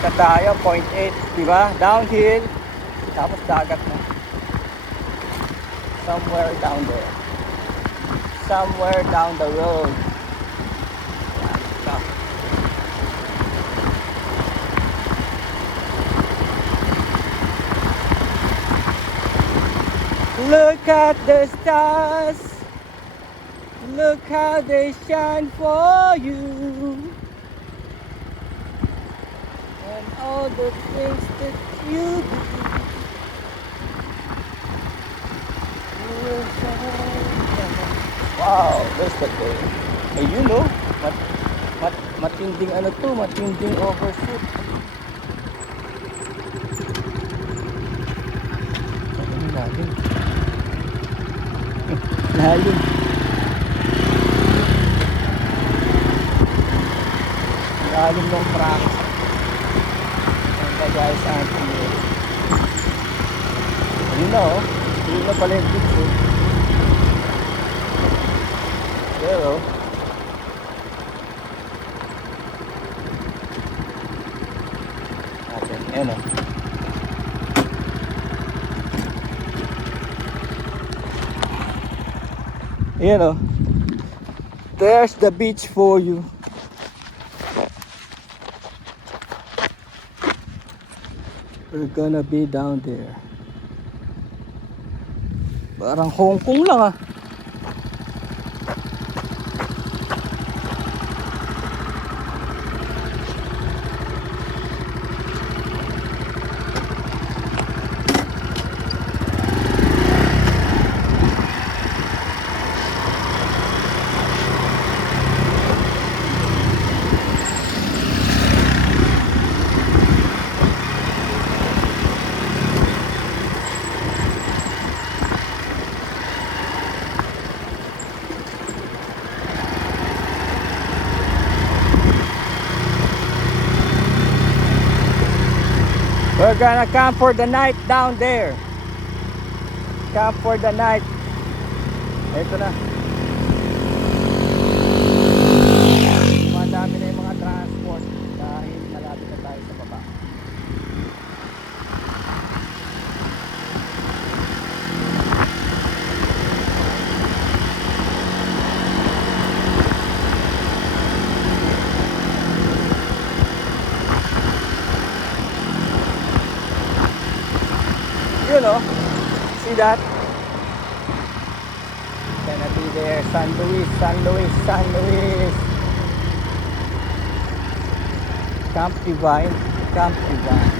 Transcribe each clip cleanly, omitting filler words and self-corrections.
Malapit na tayo, 0.8, diba? Downhill, tapos dagat na. Somewhere down there. Somewhere down the road. Look at the stars. Look how they shine for you. And all the things that you do. Wow, there's the day. Hey, you know, matinding ano to, matinding overshoot. Ano natin? Lalim. Lalim ng tracks. Ganda guys, auntie. Ayun na oh. Ayun na pala yung picture. Pero natin, ayan o. Ayan o. There's the beach for you. We're gonna be down there. Parang Hong Kong lang ah. We're gonna camp for the night down there. Camp for the night. Ito na. Madami na yung mga transport dahil malapit na tayo sa baba. You know, see that? Gonna be there, San Luis, San Luis, San Luis. Camp Divine, Camp Divine.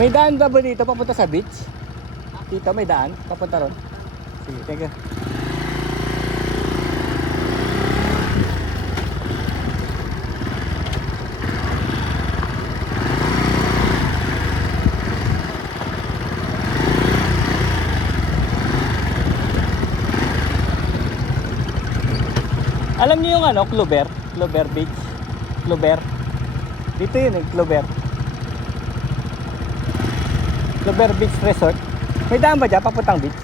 May daan ba dito papunta sa beach? Dito may daan papunta ron. Sige, teka. Alam niyo yung ano, Clover Beach. Clover. Dito yun eh, Clover Beach Resort. May daan ba dyan papuntang beach?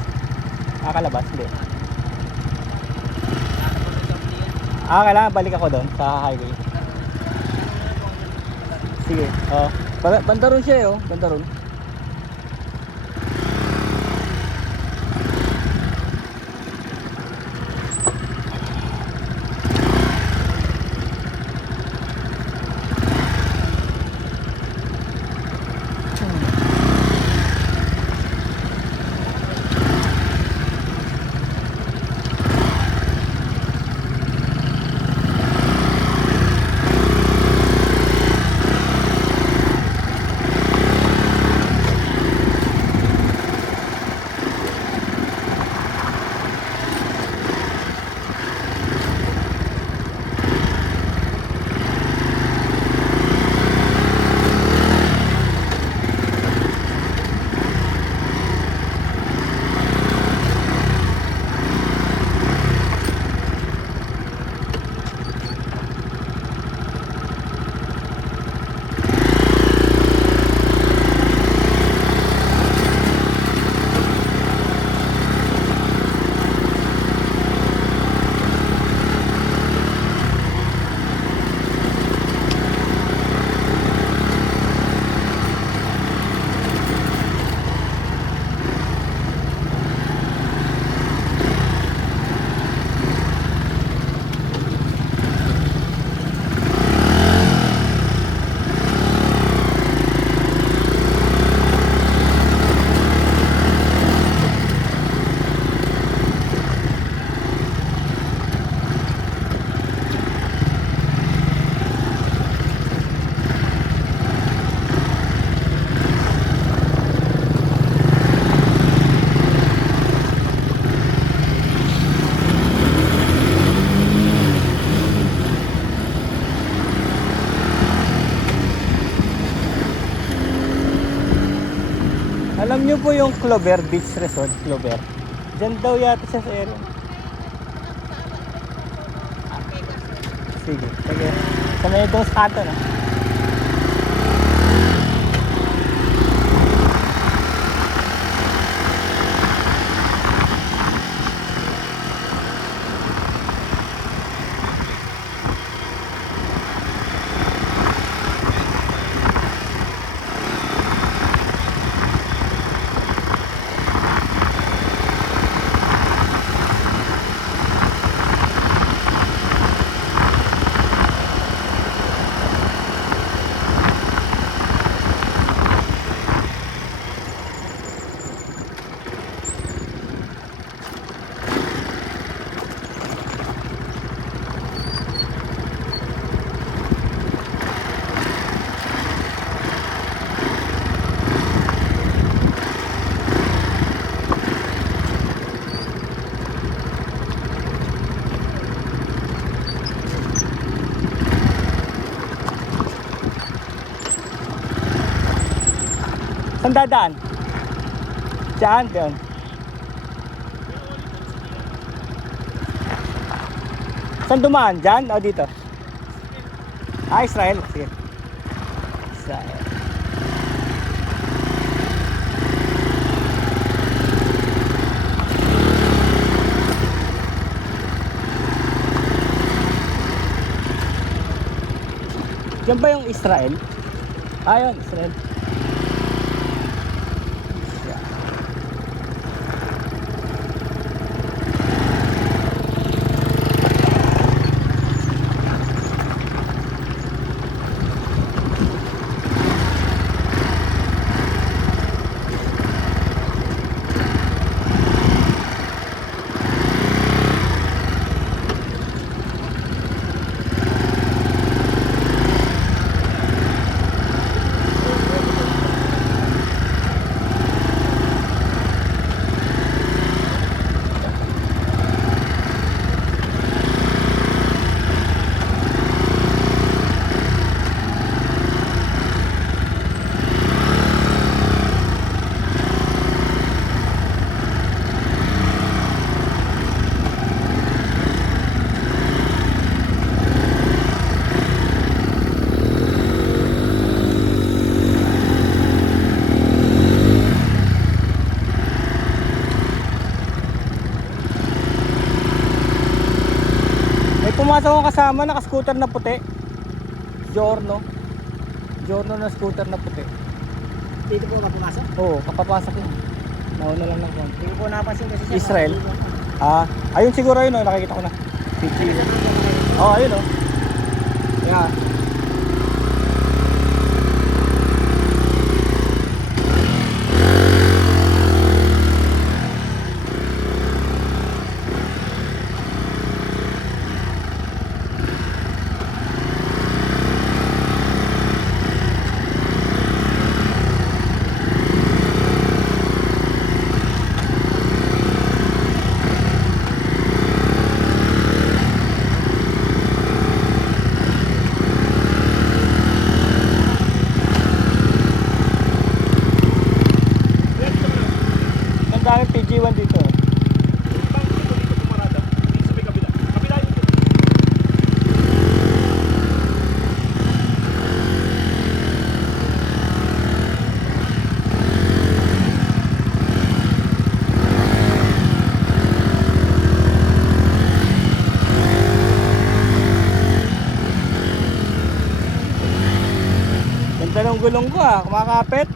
Kakalabas, hindi. Kailangan balik ako doon sa highway. Sige, banda ron siya eh, banda ron. Alam nyo po yung Clover Beach Resort, Clover. Diyan daw yata siya sa area. Sige, sige. Sa may dos ato na. Saan dadaan? Diyan, diyan. Saan dumaan? Diyan o dito? Israel. Sige. Israel. Diyan ba yung Israel? Ayun, Israel. May pumasok akong kasama, naka-scooter na puti. Giorno. Giorno na scooter na puti. Dito po kapapasok? Oo, kapapasok lang. Nauna lang ng konti. Hindi ko po napansin kasi siya. Israel? Ayun siguro yun, nakikita ko na. Fiji. Ayun o. Yeah. Daming PG1 dito. Ganda ng gulong ko kumakapit.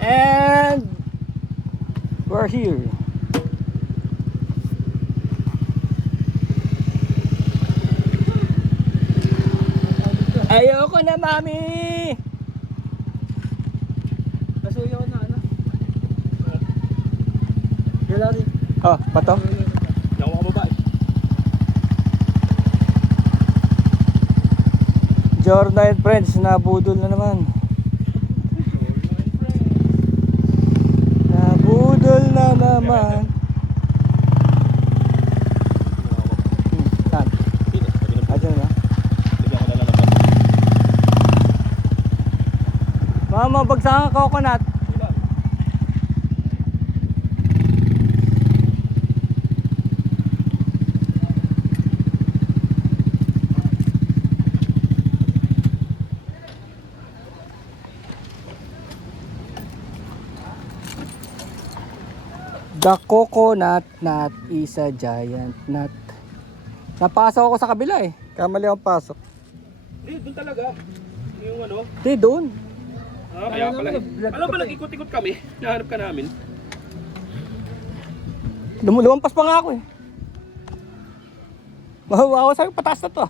And we're here. Ayoko na, mami. Nasuyo na ano? Wala din. Pato. Hindi ako makababa eh. Jordan and friends, nabudol na naman. Nabudol na naman. Saan? Diyan na. Mama, bagsakan ka coconut. The coconut nut is a giant nut. Napasok ako sa kabila eh. Kamali akong pasok. Hindi, doon talaga. Yung ano? Hindi, doon. Kaya pala. Alam ba, nag-ikot-ikot kami. Nahanap ka namin. Lumampas pa nga ako eh. Mahawa ako sa'yo, pataas na to.